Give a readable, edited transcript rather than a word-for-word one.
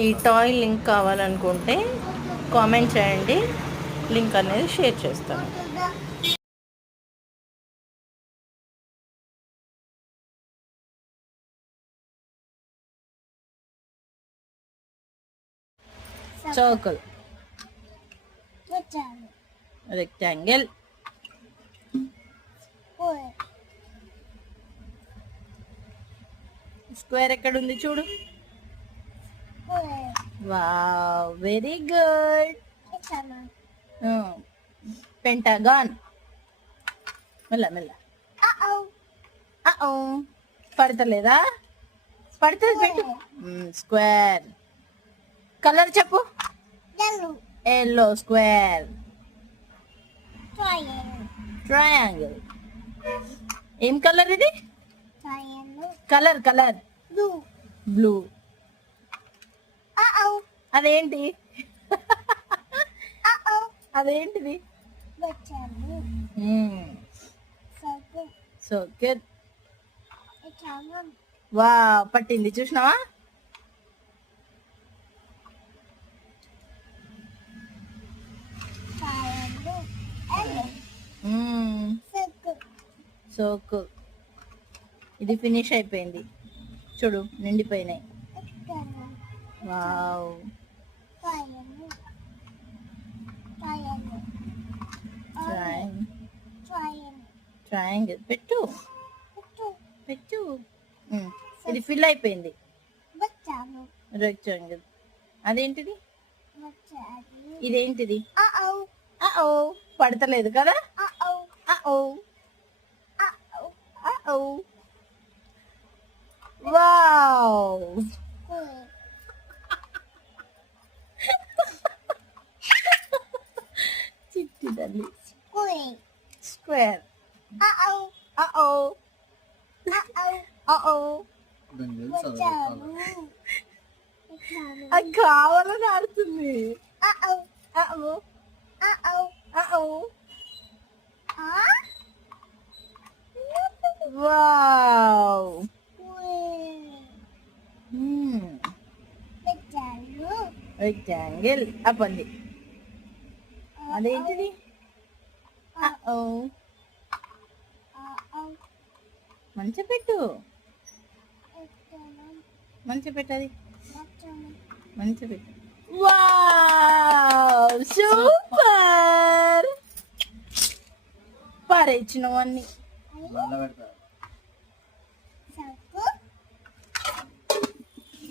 ఈ toy link కావాలనుకుంటే comment చేయండి, లింక్ అనేది షేర్ చేస్తాను. సర్కిల్, రెక్టాంగిల్, స్క్వేర్ ఎక్కడ ఉంది చూడు. Wow, very good. పెంటాగాన్, మెల్ల మెల్ల. పడతలేదా? పడుతుంది, పెట్టు. స్క్వేర్. కలర్ చెప్పు. ఎల్లో. స్క్వేర్. ట్రయాంగిల్. ఏం కలర్ ఇది? Colour colour. బ్లూ. అదేంటి? అదేంటిది? సర్కిల్. వా, పట్టింది, చూసినావా? సర్కిల్. ఇది ఫినిష్ అయిపోయింది చూడు, నిండిపోయినాయి. వావ్. ట్రయాంగిల్. పెట్టు పెట్టు. ఇది ఫిల్ అయిపోయింది. రెక్టాంగిల్. అదేంటిది? ఇదేంటిది? పడతలేదు కదా? వావ్. చిట్టి తల్లి. స్క్వేర్. అది కావాలని ఆడుతుంది. వావ్. రెక్టాంగిల్. అప్పంది. అదేంటిది? మంచి పెట్టు, మంచి పెట్టది, మంచి పెట్టు. Wow, super. పారేచ్చినవన్నీ.